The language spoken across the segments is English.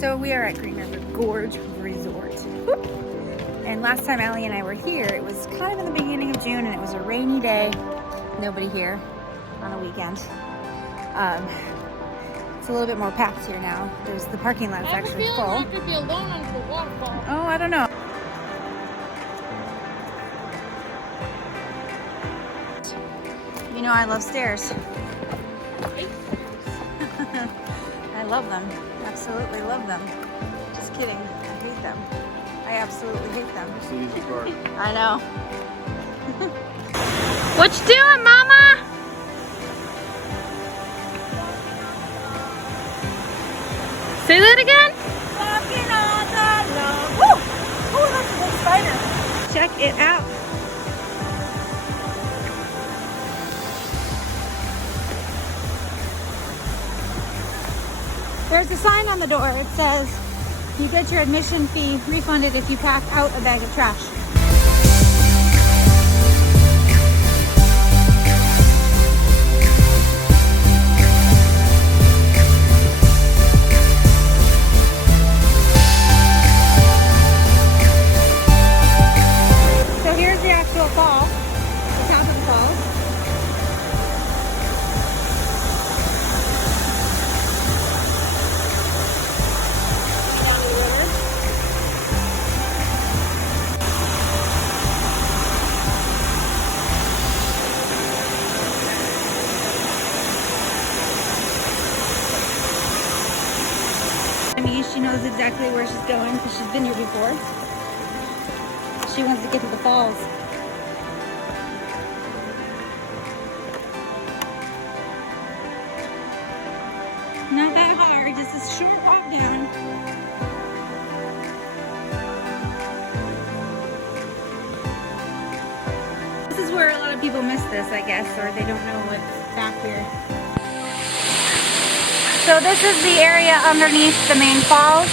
So we are at Green River Gorge Resort. Whoop. And last time Allie and I were here, it was kind of in the beginning of June and it was a rainy day. Nobody here on a weekend. It's a little bit more packed here now. There's the parking lot's actually full. I could be alone under the waterfall. Oh, I don't know. You know I love stairs. I love them. Absolutely love them. Just kidding. I hate them. I absolutely hate them. I know. What you doing, Mama? Say that again? Walking on the lawn. Woo! Oh, that's a big spider. Check it out. There's a sign on the door. It says, you get your admission fee refunded if you pack out a bag of trash. So here's the actual fall, the top of the falls. She knows exactly where she's going because she's been here before. She wants to get to the falls. Not that hard, just a short walk down. This is where a lot of people miss this, I guess, or they don't know what's back here. So this is the area underneath the main falls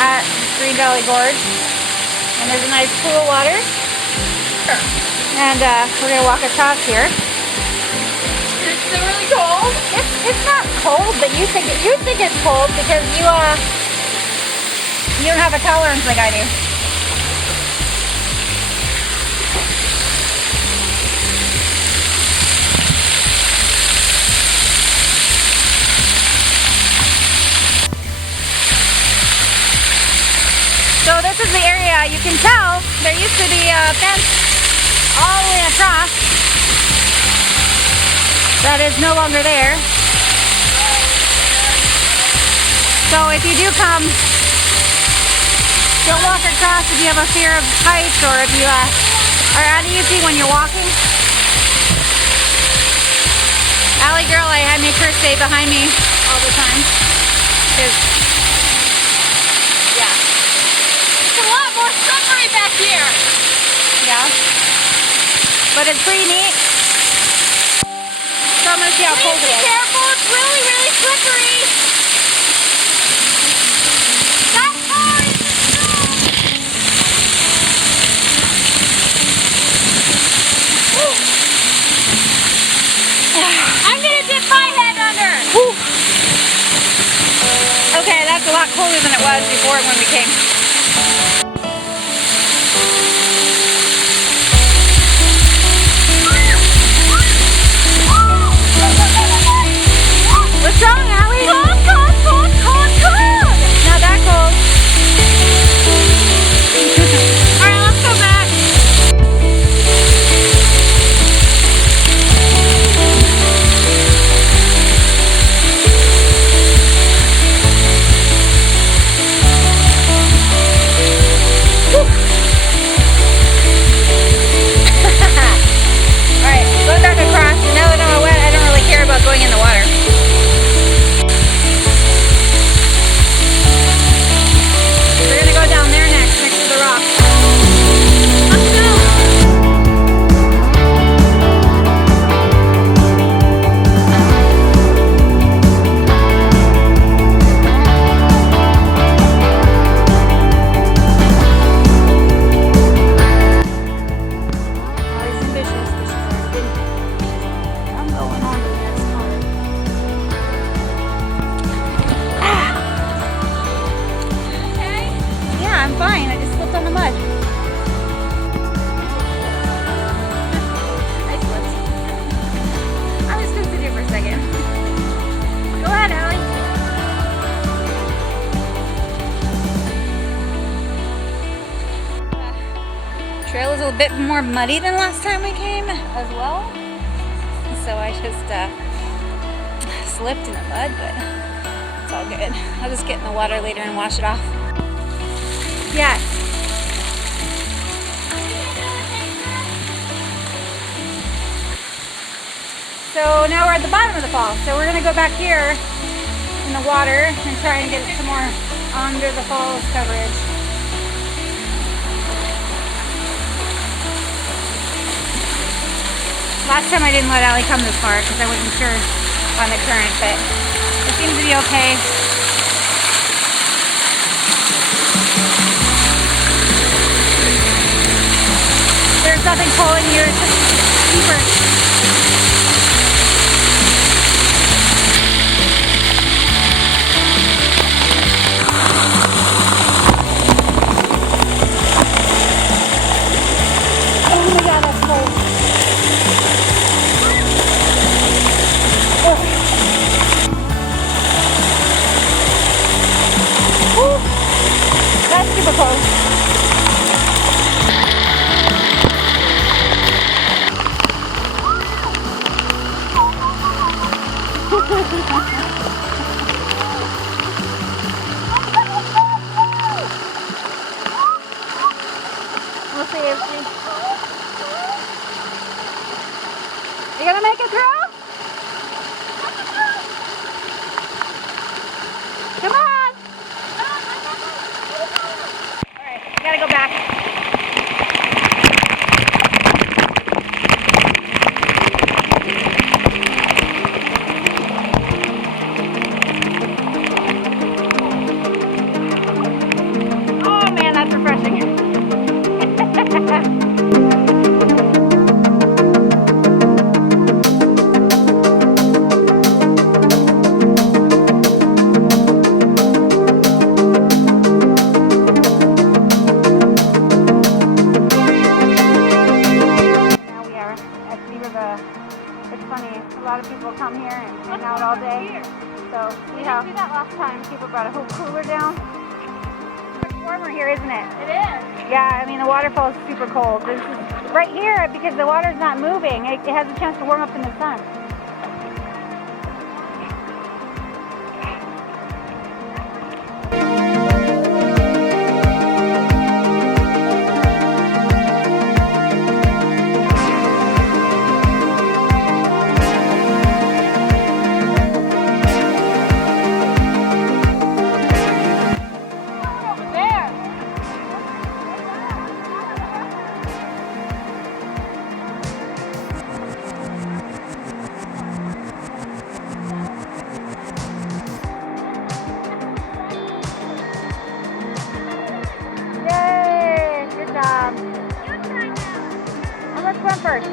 at Green Valley Gorge. And there's a nice pool of water. And we're going to walk across here. It's still really cold. It's not cold, but you think it's cold because you don't have a tolerance like I do. So this is the area, you can tell there used to be a fence all the way across that is no longer there. So if you do come, don't walk across if you have a fear of heights or if you are uneasy when you're walking. Allie girl, I make her stay behind me all the time. More slippery back here. Yeah. But it's pretty neat. So I'm going to see how cold it is. Be careful, it's really, really slippery. That far is I'm going to dip my head under. Whew. Okay, that's a lot colder than it was before when we came. What's wrong, Allie? Cold. Not that cold. Alright, let's go back. Trail is a bit more muddy than last time we came as well. So I just slipped in the mud, but it's all good. I'll just get in the water later and wash it off. Yeah. So now we're at the bottom of the fall. So we're gonna go back here in the water and try and get some more under the falls coverage. Last time I didn't let Allie come this far because I wasn't sure on the current, but it seems to be okay. There's nothing pulling you, it's just deeper. That's super close. We'll see if she... You gonna make it through? Come on! Alright, gotta go back. Oh man, that's refreshing. It's funny, a lot of people come here and hang out all day. So see how we did that last time. People brought a whole cooler down. It's warmer here, isn't it? It is. Yeah, I mean the waterfall is super cold. This is right here because the water's not moving. It has a chance to warm up in the sun. Let's run first.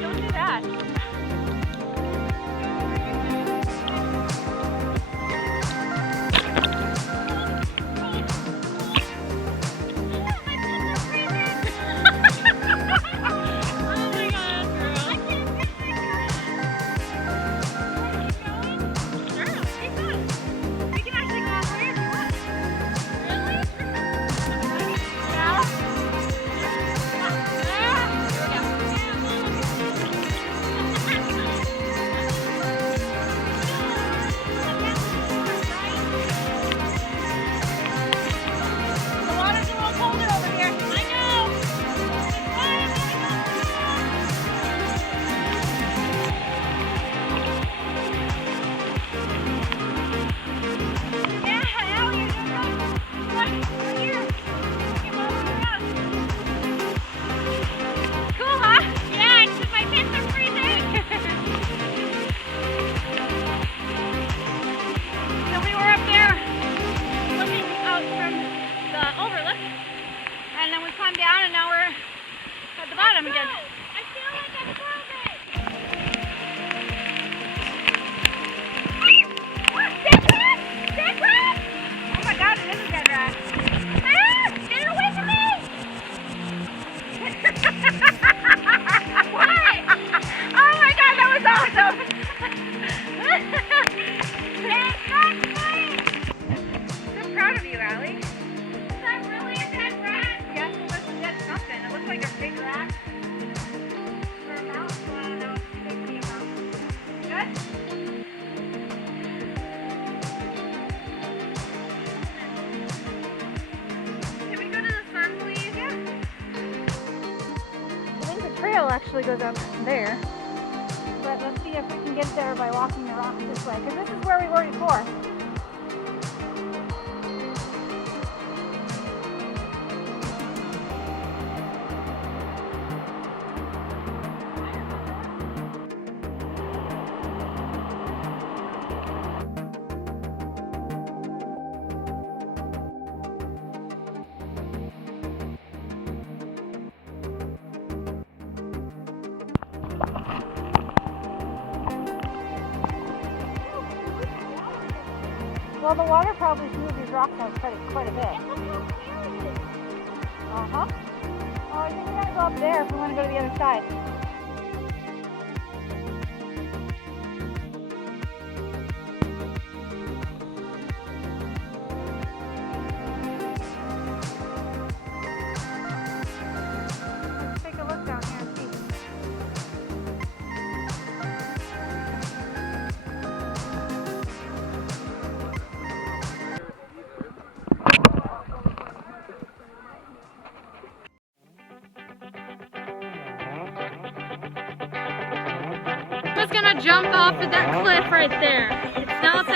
Don't do that. actually goes up there. But let's see if we can get there by walking the rocks this way, because this is where we were before. Well, the water probably smoothed these rocks out quite a bit. Uh-huh. Oh, I think we're going to go up there if we want to go to the other side. Let's take a look down here and see. I was gonna jump off of that cliff right there. It's not